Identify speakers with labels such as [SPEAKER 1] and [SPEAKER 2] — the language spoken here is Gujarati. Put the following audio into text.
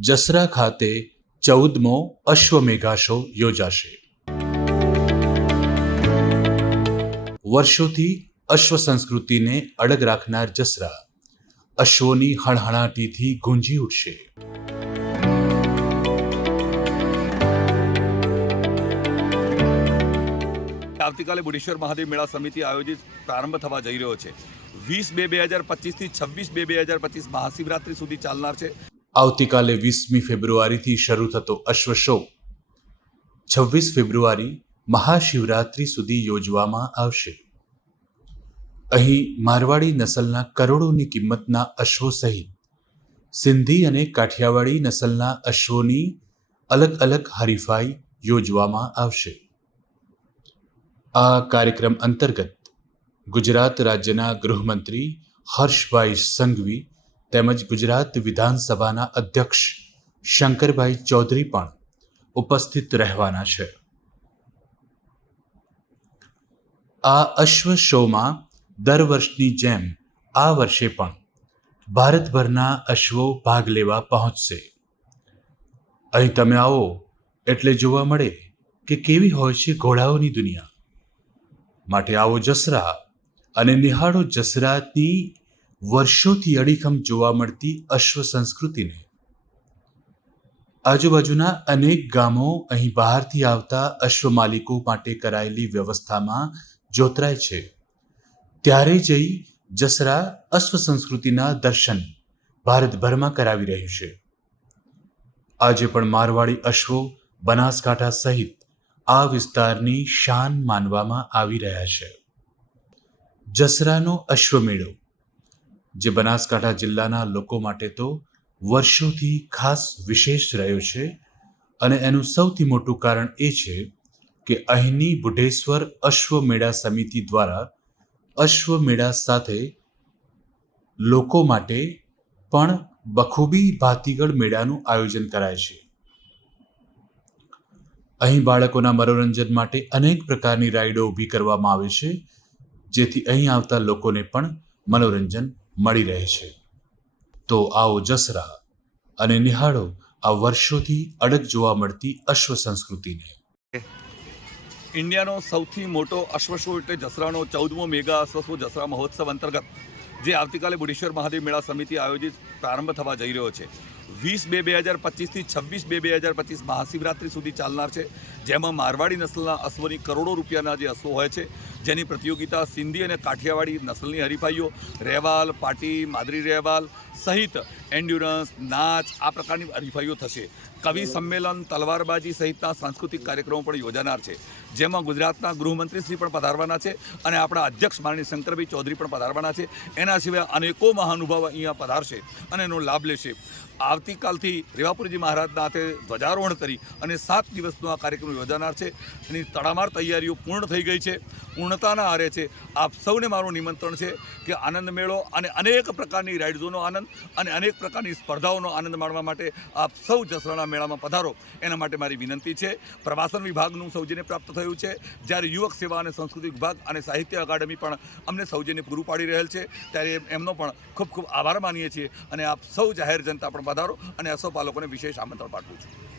[SPEAKER 1] જસરા ખાતે ચૌદમો અશ્વમેઘા શો યોજાશે. વર્ષોથી અશ્વ સંસ્કૃતિને અડગ રાખનાર જસરા અશ્વોની હણહણાટીથી ગુંજી ઉઠશે.
[SPEAKER 2] આવતીકાલે બુઢેશ્વર મહાદેવ મેળા સમિતિ આયોજિત પ્રારંભ થવા જઈ રહ્યો છે. વીસ બે બે હજાર પચીસથી છવ્વીસ બે બે હજાર પચીસ મહાશિવરાત્રિ સુધી ચાલનાર છે.
[SPEAKER 1] આવતીકાલે વીસમી ફેબ્રુઆરીથી શરૂ થતો અશ્વ શો. છવ્વીસ ફેબ્રુઆરી મહાશિવરાત્રિ સુધી યોજવામાં આવશે. અહીં મારવાડી નસલના કરોડોની કિંમતના અશ્વો સહિત સિંધી અને કાઠિયાવાડી નસલના અશ્વોની અલગ અલગ હરીફાઈ યોજવામાં આવશે. આ કાર્યક્રમ અંતર્ગત ગુજરાત રાજ્યના ગૃહમંત્રી હર્ષભાઈ સંઘવી તેમજ ગુજરાત વિધાનસભાના અધ્યક્ષ શંકરભાઈ ચૌધરી પણ ઉપસ્થિત રહેવાના છે. આ અશ્વ શોમાં દર વર્ષની જેમ આ વર્ષે પણ ભારતભરના અશ્વો ભાગ લેવા પહોંચશે. અહીં તમે આવો એટલે જોવા મળે કે કેવી હોય છે ઘોડાઓની દુનિયા. માટે આવો જસરા અને નિહાળો જસરાની વર્ષોથી અડીખમ જોવા મળતી અશ્વ સંસ્કૃતિને. આજુબાજુના અનેક ગામો અહીં બહારથી આવતા અશ્વ માલિકો માટે કરાયેલી વ્યવસ્થામાં જોતરાય છે. ત્યારે જઈ જસરા અશ્વ સંસ્કૃતિના દર્શન ભારતભરમાં કરાવી રહ્યું છે. આજે પણ મારવાડી અશ્વો બનાસકાંઠા સહિત આ વિસ્તારની શાન માનવામાં આવી રહ્યા છે. જસરાનો અશ્વમેળો જે બનાસકાંઠા જિલ્લાના લોકો માટે તો વર્ષોથી ખાસ વિશેષ રહ્યો છે અને એનું સૌથી મોટું કારણ એ છે કે અહીંની બુઢેશ્વર અશ્વમેળા સમિતિ દ્વારા અશ્વમેળા સાથે લોકો માટે પણ બખૂબી ભાતીગળ મેળાનું આયોજન કરાય છે. અહીં બાળકોના મનોરંજન માટે અનેક પ્રકારની રાઈડો ઊભી કરવામાં આવે છે, જેથી અહીં આવતા લોકોને પણ મનોરંજન મળી રહે છે. તો આવો જસરા અને નિહાળો આ વર્ષોથી અડગ જોવા મળતી અશ્વ સંસ્કૃતિને.
[SPEAKER 2] ઇન્ડિયાનો સૌથી મોટો અશ્વ શો એટલે જસરાનો ચૌદમો મેગા અશ્વ શો જસરા મહોત્સવ અંતર્ગત, જે આવતીકાલે બુડેશ્વર મહાદેવ મેળા સમિતિ આયોજિત પ્રારંભ થવા જઈ રહ્યો છે. વીસ બે બે હજાર પચીસથી છવ્વીસ બે બે હજાર પચીસ મહાશિવરાત્રિ સુધી ચાલનાર છે, જેમાં મારવાડી નસલના અશ્વની કરોડો રૂપિયાના જે અશ્વો હોય છે, જેની પ્રતિયોગિતા સિંધી અને કાઠિયાવાડી નસલની હરીફાઈઓ, રહેવાલ, પાટી, માદરી રહેવાલ સહિત એન્ડ્યુરન્સ નાચ, આ પ્રકારની હરીફાઈઓ થશે. કવિ સંમેલન, તલવારબાજી સહિતના સાંસ્કૃતિક કાર્યક્રમો પણ યોજાનાર છે, જેમાં ગુજરાતના ગૃહમંત્રીશ્રી પણ પધારવાના છે અને આપણા અધ્યક્ષ માનની શંકરભાઈ ચૌધરી પણ પધારવાના છે. એના સિવાય અનેકો મહાનુભાવ અહીંયા પધારશે અને એનો લાભ લેશે. આવતીકાલથી રેવાપુરજી મહારાજના હાથે ધ્વજારોહણ કરી અને સાત દિવસનો આ કાર્યક્રમ યોજાનાર છે. એની તડામાર તૈયારીઓ પૂર્ણ થઈ ગઈ છે. પૂર્ણતાના આરે છે. આપ સૌને મારું નિમંત્રણ છે કે આનંદ મેળો અને અનેક પ્રકારની રાઇડ્સોનો આનંદ અને અનેક પ્રકારની સ્પર્ધાઓનો આનંદ માણવા માટે આપ સૌ જસરાના મેળામાં પધારો. એના માટે મારી વિનંતી છે. પ્રવાસન વિભાગનું સૌજન્ય પ્રાપ્ત થયું છે. જ્યારે યુવક સેવા અને સંસ્કૃતિ વિભાગ અને સાહિત્ય અકાદમી પણ અમને સૌજન્ય પૂરું પાડી રહેલ છે. ત્યારે એમનો પણ ખૂબ ખૂબ આભાર માનીએ છીએ અને આપ સૌ જાહેર જનતા પણ પધારો. અને અસોપાલકોને વિશેષ આમંત્રણ પાઠવું છું.